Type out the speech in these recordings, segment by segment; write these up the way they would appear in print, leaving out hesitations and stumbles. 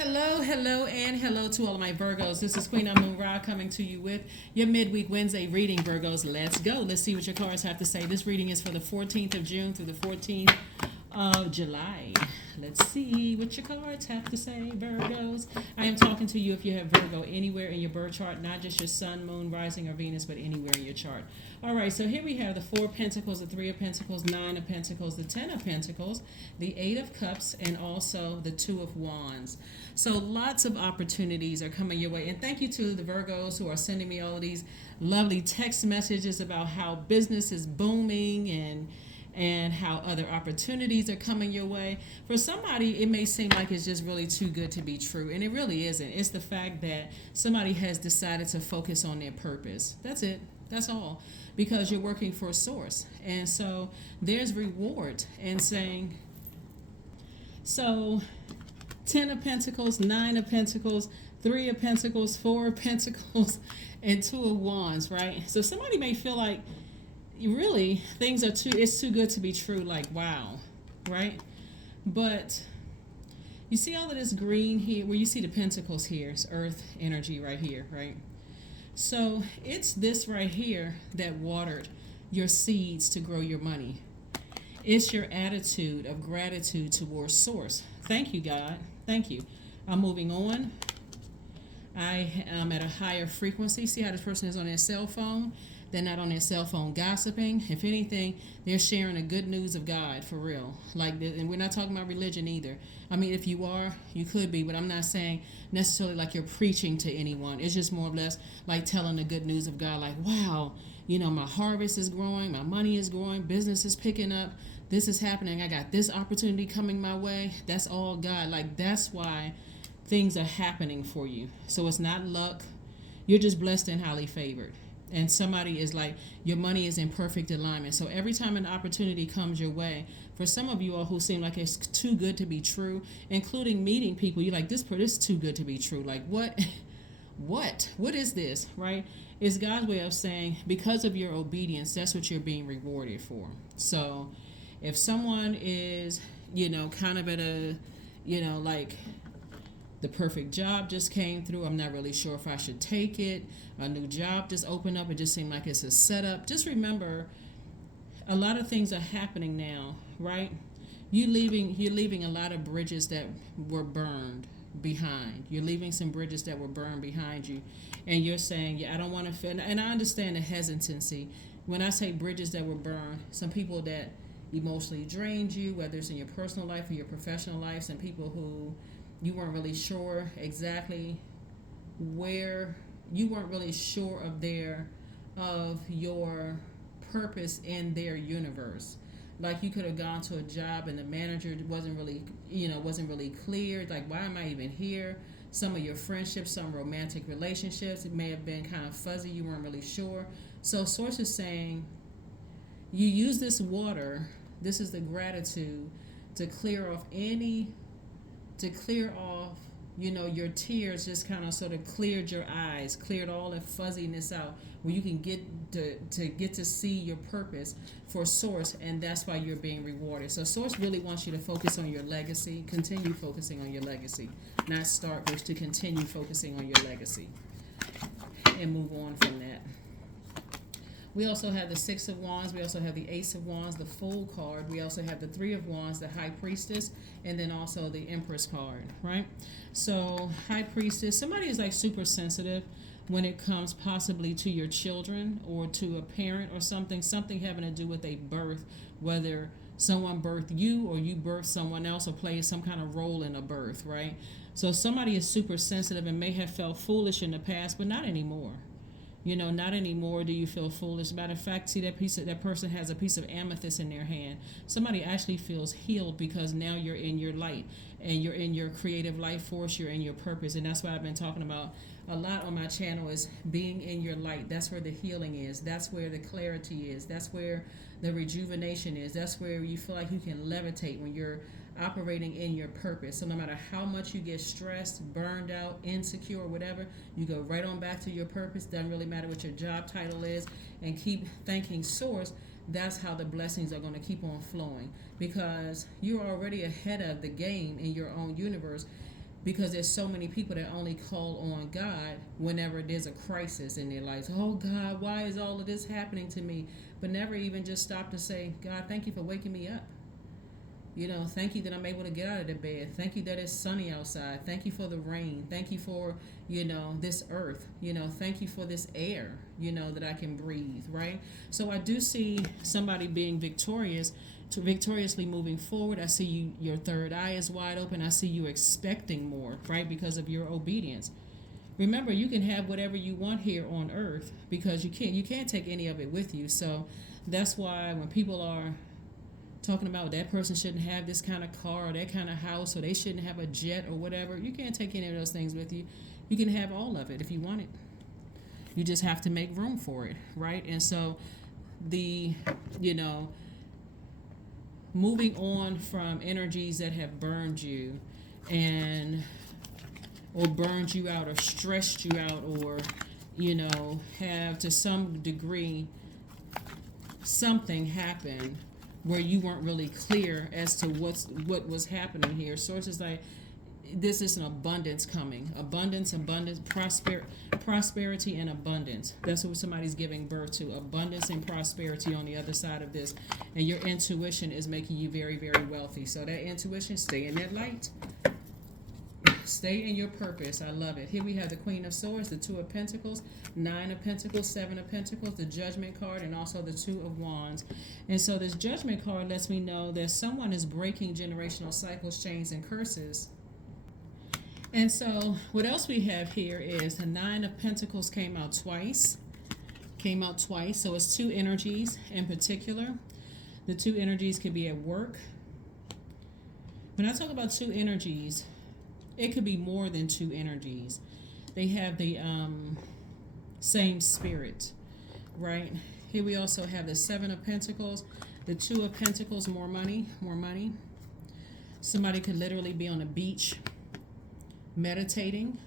Hello, hello, and hello to all of my Virgos. This is Queen Amun Ra coming to you with your midweek Wednesday reading, Virgos. Let's go. Let's see what your cards have to say. This reading is for the 14th of June through the 14th of July. Let's see what your cards have to say, Virgos. I am talking to you if you have Virgo anywhere in your birth chart, not just your sun, moon, rising, or Venus, but anywhere in your chart. All right, so here we have the Four of Pentacles, the Three of Pentacles, Nine of Pentacles, the Ten of Pentacles, the Eight of Cups, and also the Two of Wands. So lots of opportunities are coming your way. And thank you to the Virgos who are sending me all of these lovely text messages about how business is booming and how other opportunities are coming your way. For somebody, it may seem like it's just really too good to be true, and it really isn't. It's the fact that somebody has decided to focus on their purpose. That's it. That's all. Because you're working for a source. And so there's reward in saying, so 10 of Pentacles, 9 of Pentacles, 3 of Pentacles, 4 of Pentacles, and 2 of Wands, right? So somebody may feel like, really, it's too good to be true, like, wow, right? But you see all of this green here, where you see the pentacles here, it's earth energy right here, right? So it's this right here that watered your seeds to grow your money. It's your attitude of gratitude towards source. Thank you, God. Thank you. I'm moving on. I am at a higher frequency. See how this person is on their cell phone? They're not on their cell phone gossiping. If anything, they're sharing the good news of God for real. And we're not talking about religion either. I mean, if you are, you could be, but I'm not saying necessarily like you're preaching to anyone. It's just more or less like telling the good news of God, like, wow, my harvest is growing, my money is growing, business is picking up, this is happening, I got this opportunity coming my way. That's all God. Like, that's why things are happening for you. So it's not luck. You're just blessed and highly favored. And somebody is like, your money is in perfect alignment. So every time an opportunity comes your way, for some of you all who seem like it's too good to be true, including meeting people, you're like, this is too good to be true. Like, what? What is this, right? It's God's way of saying, because of your obedience, that's what you're being rewarded for. So if someone is, kind of at a, like, the perfect job just came through, I'm not really sure if I should take it. A new job just opened up, it just seemed like it's a setup. Just remember, a lot of things are happening now, right? You're leaving a lot of bridges that were burned behind. You're leaving some bridges that were burned behind you. And you're saying, I don't want to feel, and I understand the hesitancy. When I say bridges that were burned, some people that emotionally drained you, whether it's in your personal life or your professional life, some people who you weren't really sure exactly where, you weren't really sure of your purpose in their universe. Like, you could have gone to a job and the manager wasn't really clear. Like, why am I even here? Some of your friendships, some romantic relationships, it may have been kind of fuzzy. You weren't really sure. So Source is saying, you use this water, this is the gratitude, to clear off your tears. Just kind of sort of cleared your eyes, cleared all the fuzziness out, where you can get to see your purpose for Source, and that's why you're being rewarded. So Source really wants you to focus on your legacy, continue focusing on your legacy, not start, but to continue focusing on your legacy and move on from that. We also have the Six of Wands. We also have the Ace of Wands, the Fool card. We also have the Three of Wands, the High Priestess, and then also the Empress card, right? So High Priestess, somebody is like super sensitive when it comes possibly to your children or to a parent or something having to do with a birth, whether someone birthed you or you birthed someone else or played some kind of role in a birth, right? So somebody is super sensitive and may have felt foolish in the past, but not anymore. Not anymore do you feel foolish. Matter of fact, see that person has a piece of amethyst in their hand. Somebody actually feels healed because now you're in your light and you're in your creative life force, you're in your purpose. And that's what I've been talking about a lot on my channel, is being in your light. That's where the healing is. That's where the clarity is. That's where the rejuvenation is. That's where you feel like you can levitate when you're operating in your purpose. So no matter how much you get stressed, burned out, insecure, or whatever, you go right on back to your purpose. Doesn't really matter what your job title is, and keep thanking Source. That's how the blessings are going to keep on flowing, because you're already ahead of the game in your own universe. because there's so many people that only call on God whenever there's a crisis in their lives. Oh God, why is all of this happening to me? But never even just stop to say, God, thank you for waking me up. Thank you that I'm able to get out of the bed. Thank you that it's sunny outside. Thank you for the rain. Thank you for, this earth. Thank you for this air, that I can breathe, right? So I do see somebody being victoriously moving forward. I see your third eye is wide open. I see you expecting more, right? Because of your obedience. Remember, you can have whatever you want here on earth because you can't take any of it with you. So that's why when people are talking about that person shouldn't have this kind of car or that kind of house or they shouldn't have a jet or whatever, you can't take any of those things with you. You can have all of it if you want it. You just have to make room for it, right? And so moving on from energies that have burned you or burned you out or stressed you out or have to some degree something happen where you weren't really clear as to what was happening here. Sources like this is an abundance coming. Abundance, prosperity and abundance. That's what somebody's giving birth to. Abundance and prosperity on the other side of this. And your intuition is making you very, very wealthy. So that intuition, stay in that light. Stay in your purpose. I love it. Here we have the Queen of Swords, the Two of Pentacles, Nine of Pentacles, Seven of Pentacles, the Judgment card, and also the Two of Wands. And so this Judgment card lets me know that someone is breaking generational cycles, chains, and curses. And so what else we have here is the Nine of Pentacles came out twice. So it's two energies in particular. The two energies could be at work. When I talk about two energies, it could be more than two energies. They have the same spirit, right? Here we also have the Seven of Pentacles, the Two of Pentacles, more money. Somebody could literally be on a beach meditating.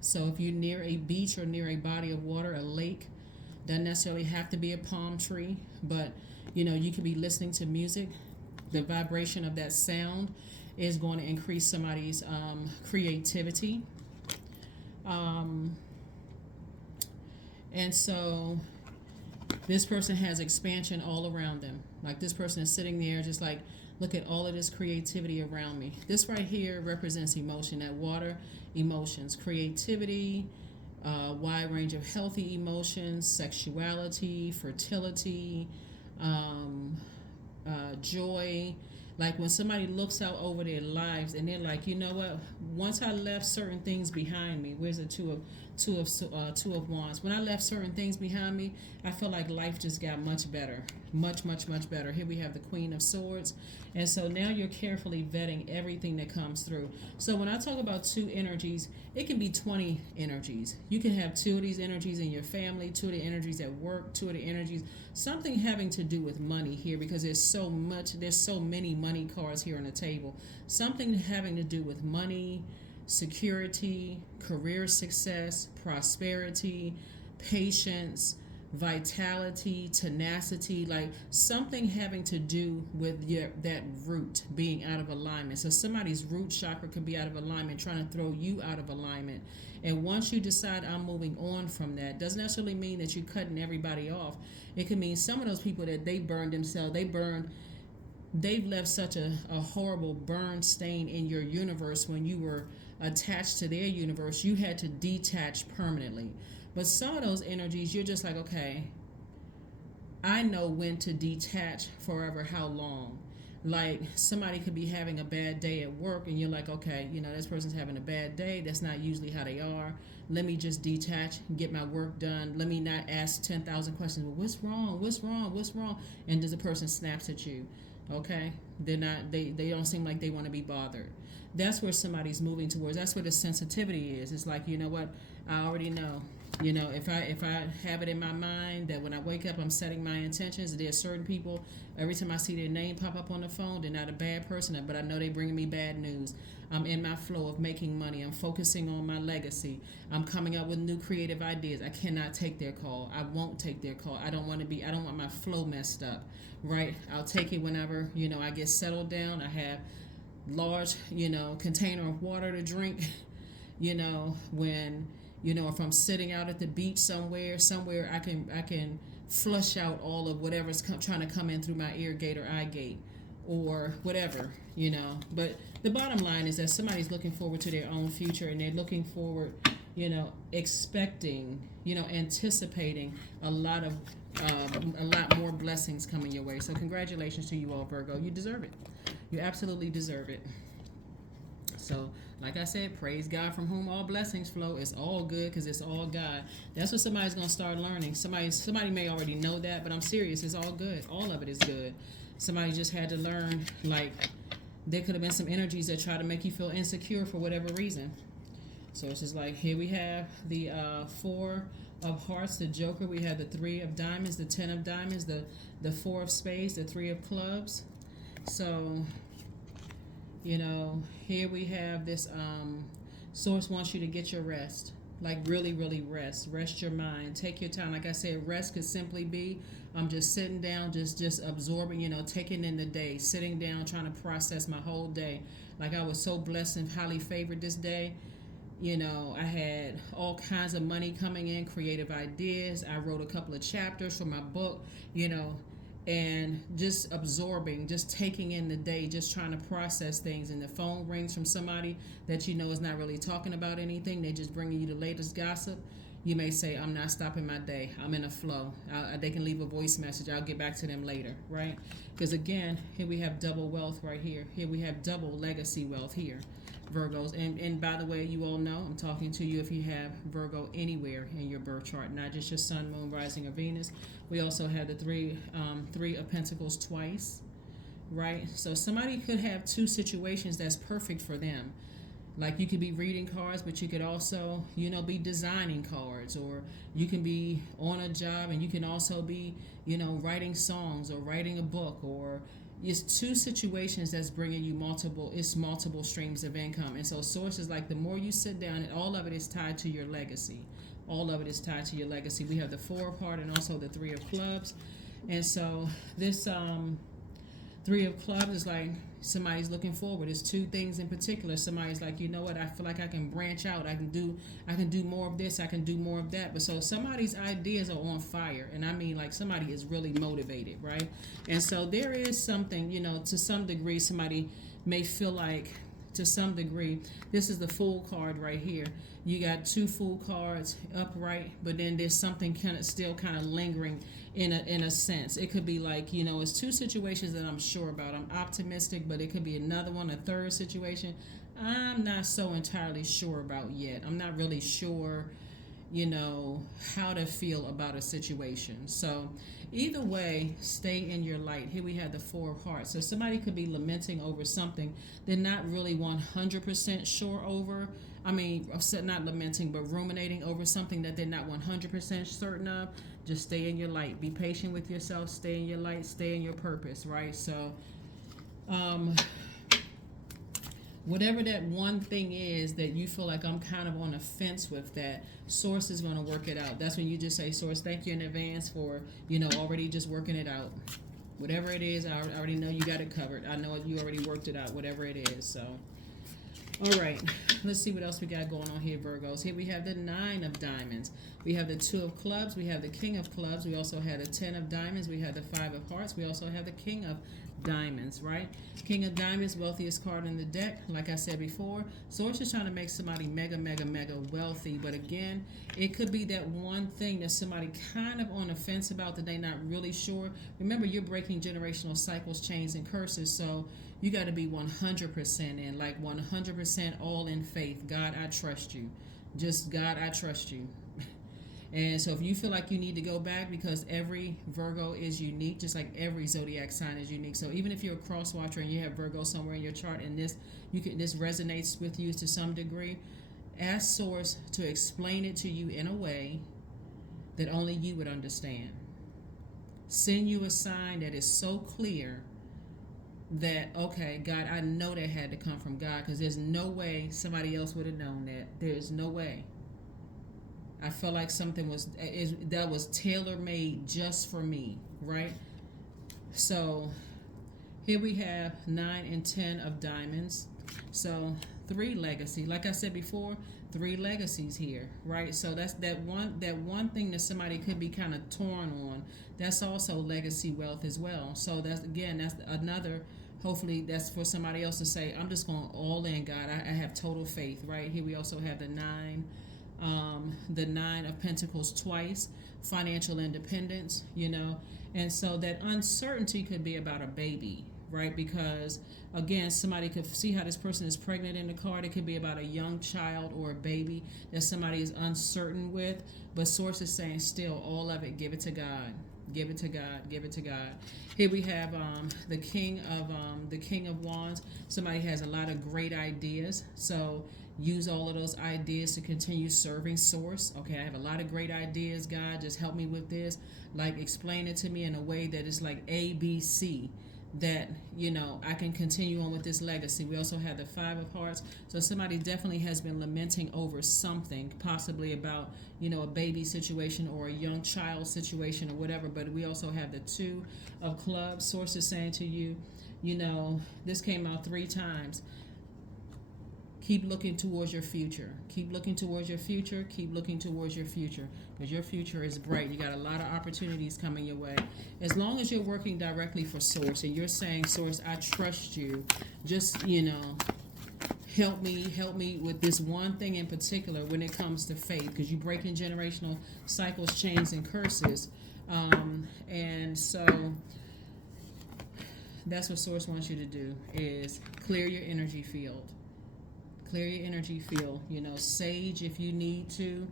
So if you're near a beach or near a body of water, a lake, doesn't necessarily have to be a palm tree, but you could be listening to music. The vibration of that sound is going to increase somebody's creativity. And so this person has expansion all around them. Like this person is sitting there just like, look at all of this creativity around me. This right here represents emotion. That water, emotions, creativity, wide range of healthy emotions, sexuality, fertility, joy. Like when somebody looks out over their lives and they're like, you know what? Once I left certain things behind me, where's the two of Wands? When I left certain things behind me, I feel like life just got much better, much better. Here we have the Queen of Swords, and so now you're carefully vetting everything that comes through. So when I talk about two energies, it can be 20 energies. You can have two of these energies in your family, two of the energies at work, two of the energies, something having to do with money here because there's so many money cards here on the table. Something having to do with money, security, career success, prosperity, patience, vitality, tenacity, like something having to do with that root being out of alignment. So somebody's root chakra could be out of alignment, trying to throw you out of alignment. And once you decide I'm moving on from that, doesn't necessarily mean that you're cutting everybody off. It could mean some of those people that they burned themselves, they've left such a horrible burn stain in your universe. When you were attached to their universe, you had to detach permanently. But some of those energies, you're just like, okay, I know when to detach forever, how long. Like somebody could be having a bad day at work and you're like, okay, this person's having a bad day. That's not usually how they are. Let me just detach and get my work done. Let me not ask 10,000 questions. Well, what's wrong? And does the person snaps at you? Okay, they don't seem like they want to be bothered. That's where somebody's moving towards. That's where the sensitivity is. It's like, you know what, I already know. If I have it in my mind that when I wake up I'm setting my intentions, there's certain people, every time I see their name pop up on the phone, they're not a bad person, but I know they're bringing me bad news. I'm in my flow of making money. I'm focusing on my legacy. I'm coming up with new creative ideas. I cannot take their call. I won't take their call. I don't want my flow messed up, right? I'll take it whenever, I get settled down. I have large, container of water to drink. when, if I'm sitting out at the beach somewhere, I can flush out all of whatever's trying to come in through my ear gate or eye gate or whatever. But the bottom line is that somebody's looking forward to their own future, and they're looking forward, expecting, anticipating a lot more blessings coming your way. So congratulations to you all, Virgo. You deserve it. You absolutely deserve it. So, like I said, praise God from whom all blessings flow. It's all good because it's all God. That's what somebody's going to start learning. Somebody may already know that, but I'm serious. It's all good. All of it is good. Somebody just had to learn, like, there could have been some energies that try to make you feel insecure for whatever reason. So it's just like, here we have the Four of Hearts, the Joker. We have the Three of Diamonds, the Ten of Diamonds, the Four of Spades, the Three of Clubs. So, here we have this source wants you to get your rest. Like really, really rest. Rest your mind. Take your time. Like I said, rest could simply be just sitting down, just absorbing, taking in the day, sitting down, trying to process my whole day. Like I was so blessed and highly favored this day. I had all kinds of money coming in, creative ideas. I wrote a couple of chapters for my book, and just absorbing, just taking in the day, just trying to process things. And the phone rings from somebody that is not really talking about anything. They're just bringing you the latest gossip. You may say, I'm not stopping my day. I'm in a flow. They can leave a voice message. I'll get back to them later, right? Because again, here we have double wealth right here. Here we have double legacy wealth here, Virgos. And by the way, you all know I'm talking to you if you have Virgo anywhere in your birth chart, not just your sun, moon, rising, or Venus. We also have the three of Pentacles twice, right? So somebody could have two situations that's perfect for them. Like you could be reading cards, but you could also, be designing cards, or you can be on a job and you can also be, writing songs or writing a book, or it's two situations that's bringing you multiple streams of income. And so sources, like the more you sit down, and all of it is tied to your legacy. All of it is tied to your legacy. We have the Four of Hearts and also the Three of Clubs. And so this Three of Clubs is like somebody's looking forward. There's two things in particular. Somebody's like, you know what, I feel like I can branch out. I can do more of this. I can do more of that. But so somebody's ideas are on fire. And I mean, like, somebody is really motivated, right? And so there is something, to some degree, somebody may feel like, to some degree, this is the Fool card right here. You got two Fool cards upright, but then there's something still lingering in a sense. It could be like, it's two situations that I'm sure about. I'm optimistic, but it could be another one, a third situation I'm not so entirely sure about yet. I'm not really sure, how to feel about a situation. So either way, stay in your light. Here we have the Four of Hearts. So somebody could be lamenting over something they're not really 100% sure over. I mean, not lamenting, but ruminating over something that they're not 100% certain of. Just stay in your light. Be patient with yourself. Stay in your light. Stay in your purpose, right? So, whatever that one thing is that you feel like I'm kind of on a fence with, that Source is going to work it out. That's when you just say, Source, thank you in advance for, already just working it out. Whatever it is, I already know you got it covered. I know you already worked it out, whatever it is. So, all right, let's see what else we got going on here, Virgos. Here we have the Nine of Diamonds. We have the Two of Clubs. We have the King of Clubs. We also have the Ten of Diamonds. We have the Five of Hearts. We also have the King of Diamonds, right? King of Diamonds, wealthiest card in the deck. Like I said before, Source is trying to make somebody mega, mega, mega wealthy. But again, it could be that one thing that somebody kind of on the fence about, that they're not really sure. Remember, you're breaking generational cycles, chains, and curses. So you got to be 100% in, like 100% all in faith. God, I trust you. Just God, I trust you. And so if you feel like you need to go back, because every Virgo is unique, just like every zodiac sign is unique. So even if you're a cross watcher and you have Virgo somewhere in your chart, and this resonates with you to some degree, ask Source to explain it to you in a way that only you would understand. Send you a sign that is so clear that, okay, God, I know that had to come from God, because there's no way somebody else would have known that. There's no way. I felt like something that was tailor-made just for me, right? So here we have 9 and 10 of Diamonds. So three legacy. Like I said before, three legacies here, right? So that's that one thing that somebody could be kind of torn on. That's also legacy wealth as well. So that's another. Hopefully that's for somebody else to say, I'm just going all in, God. I have total faith, right? Here we also have the nine of Pentacles twice, financial independence, and so that uncertainty could be about a baby, right? Because again, somebody could see how this person is pregnant in the card. It could be about a young child or a baby that somebody is uncertain with, but source is saying still all of it, give it to God. Give it to God. Give it to God. Here we have the King of Wands. Somebody has a lot of great ideas. So use all of those ideas to continue serving source. Okay, I have a lot of great ideas. God, just help me with this. Like explain it to me in a way that is like ABC, that I can continue on with this legacy. We also have the Five of Hearts. So somebody definitely has been lamenting over something, possibly about a baby situation or a young child situation or whatever. But we also have the Two of Clubs. Source is saying to you, this came out 3 times. Keep looking towards your future. Keep looking towards your future. Keep looking towards your future, because your future is bright. You got a lot of opportunities coming your way. As long as you're working directly for Source and you're saying, Source, I trust you. Just, help me with this one thing in particular when it comes to faith, because you break in generational cycles, chains, and curses. And so that's what Source wants you to do, is clear your energy field. Clear your energy field. Sage if you need to.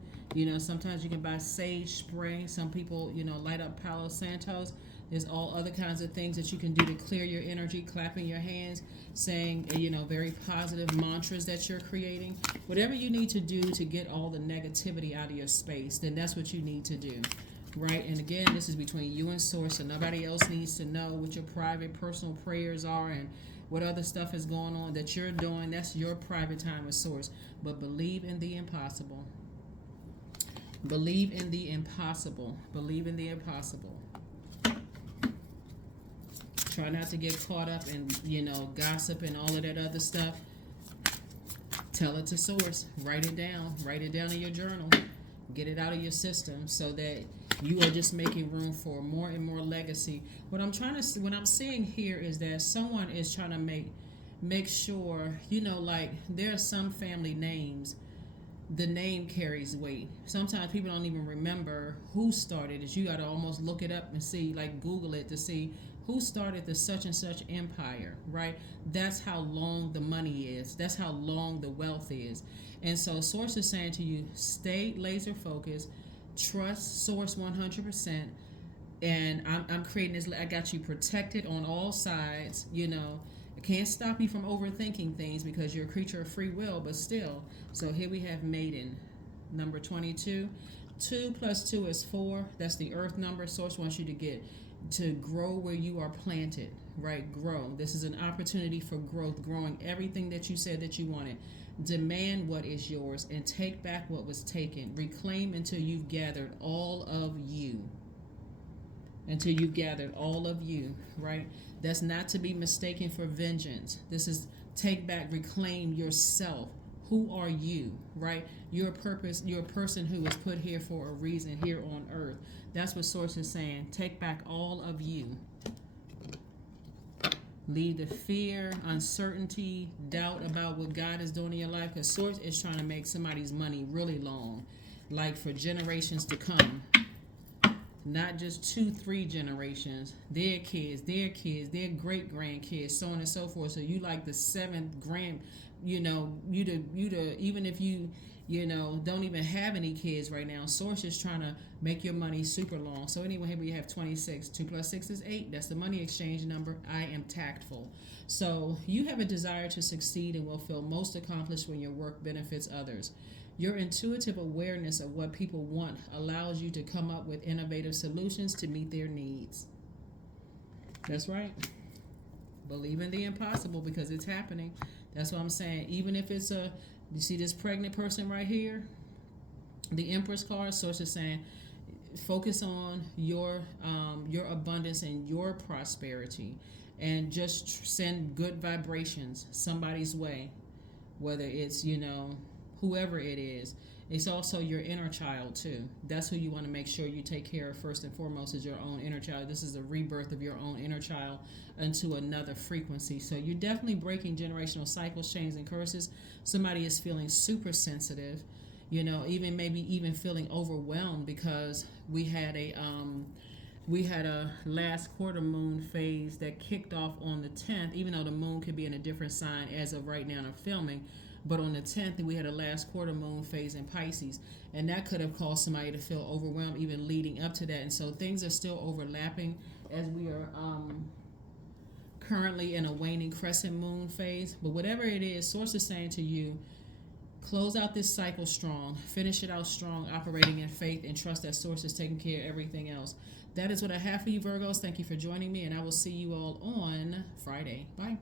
Sometimes you can buy sage spray. Some people, light up Palo Santos. There's all other kinds of things that you can do to clear your energy. Clapping your hands, saying, very positive mantras that you're creating. Whatever you need to do to get all the negativity out of your space, then that's what you need to do. Right? And again, this is between you and Source, so nobody else needs to know what your private, personal prayers are and what other stuff is going on that you're doing. That's your private time with Source. But believe in the impossible. Believe in the impossible. Believe in the impossible. Try not to get caught up in, gossip and all of that other stuff. Tell it to Source. Write it down. Write it down in your journal. Get it out of your system so that you are just making room for more and more legacy. What I'm seeing here is that someone is trying to make sure, like there are some family names, the name carries weight. Sometimes people don't even remember who started it. You got to almost look it up and see, like Google it to see who started the such and such empire, right? That's how long the money is. That's how long the wealth is. And so Source is saying to you, stay laser focused, trust Source 100%. And I'm creating this, I got you protected on all sides. I can't stop you from overthinking things because you're a creature of free will, but still. So here we have Maiden, number 22. 2 plus 2 is 4. That's the earth number. Source wants you to grow where you are planted, right? Grow. This is an opportunity for growth, growing everything that you said that you wanted. Demand what is yours and take back what was taken. Reclaim until you've gathered all of you. Until you've gathered all of you, right? That's not to be mistaken for vengeance. This is take back, reclaim yourself. Who are you, right? You're a purpose. You're a person who was put here for a reason here on earth. That's what Source is saying. Take back all of you. Leave the fear, uncertainty, doubt about what God is doing in your life, because Source is trying to make somebody's money really long, like for generations to come. Not just 2-3 generations, their kids, their great grandkids, so on and so forth. So you like the 7th grand, even if you don't even have any kids right now, Source is trying to make your money super long. So anyway, here we have 26. 2 plus 6 is 8. That's the money exchange number. I am tactful. So you have a desire to succeed and will feel most accomplished when your work benefits others. Your intuitive awareness of what people want allows you to come up with innovative solutions to meet their needs. That's right. Believe in the impossible because it's happening. That's what I'm saying. Even if it's you see this pregnant person right here? The Empress card, Source is saying, focus on your abundance and your prosperity, and just send good vibrations somebody's way. whether it's, whoever it is. It's also your inner child too. That's who you want to make sure you take care of first and foremost, is your own inner child. This is a rebirth of your own inner child into another frequency. So you're definitely breaking generational cycles, chains, and curses. Somebody is feeling super sensitive, even maybe even feeling overwhelmed because we had a last quarter moon phase that kicked off on the 10th, even though the moon could be in a different sign as of right now I'm filming. But on the 10th, we had a last quarter moon phase in Pisces, and that could have caused somebody to feel overwhelmed even leading up to that. And so things are still overlapping as we are currently in a waning crescent moon phase. But whatever it is, Source is saying to you, close out this cycle strong, finish it out strong, operating in faith, and trust that Source is taking care of everything else. That is what I have for you, Virgos. Thank you for joining me, and I will see you all on Friday. Bye.